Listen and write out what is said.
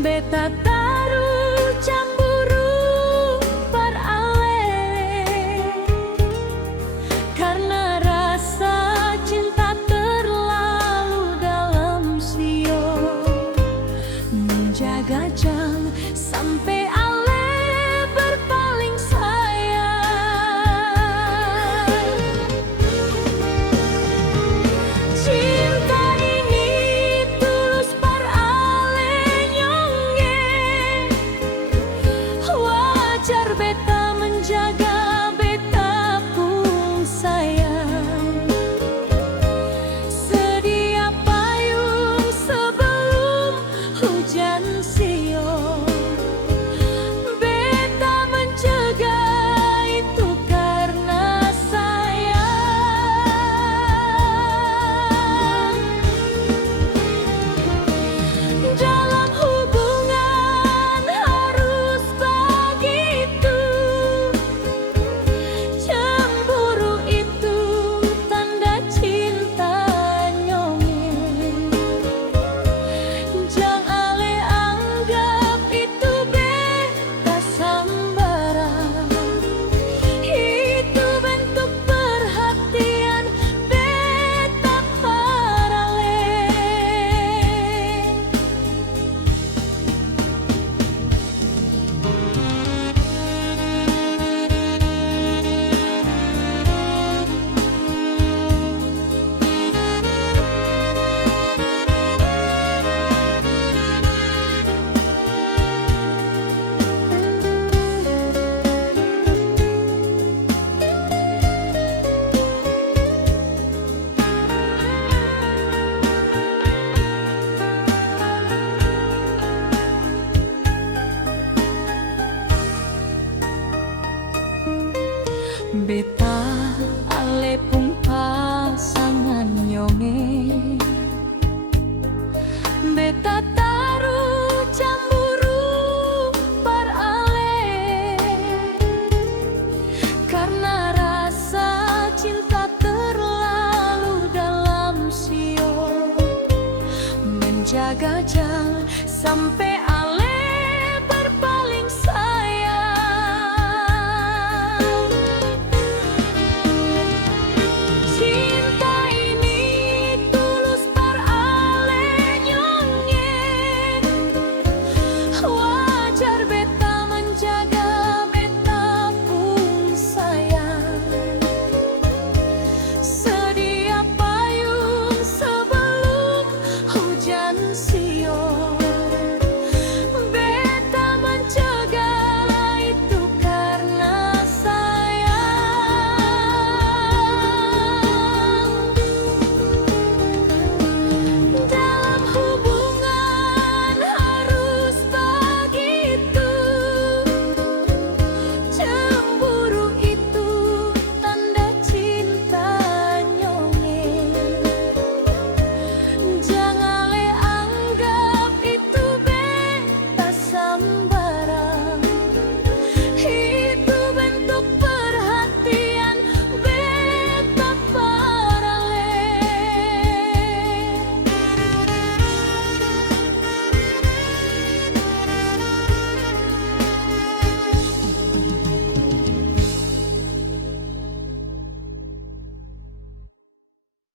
Beta taru cemburu peralele karena rasa cinta terlalu dalam sio menjaga jang sampai ale berpaling sayang. Cinta ini tulus perale nyongge, wajar beta menjaga beta pun sayang. Sedia payung sebelum hujan siung, beta mencegah itu karena sayang. Dalam hubungan harus begitu, cemburu itu tanda cinta nyongeng. Jang ale anggap itu beta sambaran, itu bentuk perhatian beta parale. Beta ale pun pasangan nyongeng, beta taruh cemburu perale karena rasa cinta terlalu dalam sio menjaga jang sampai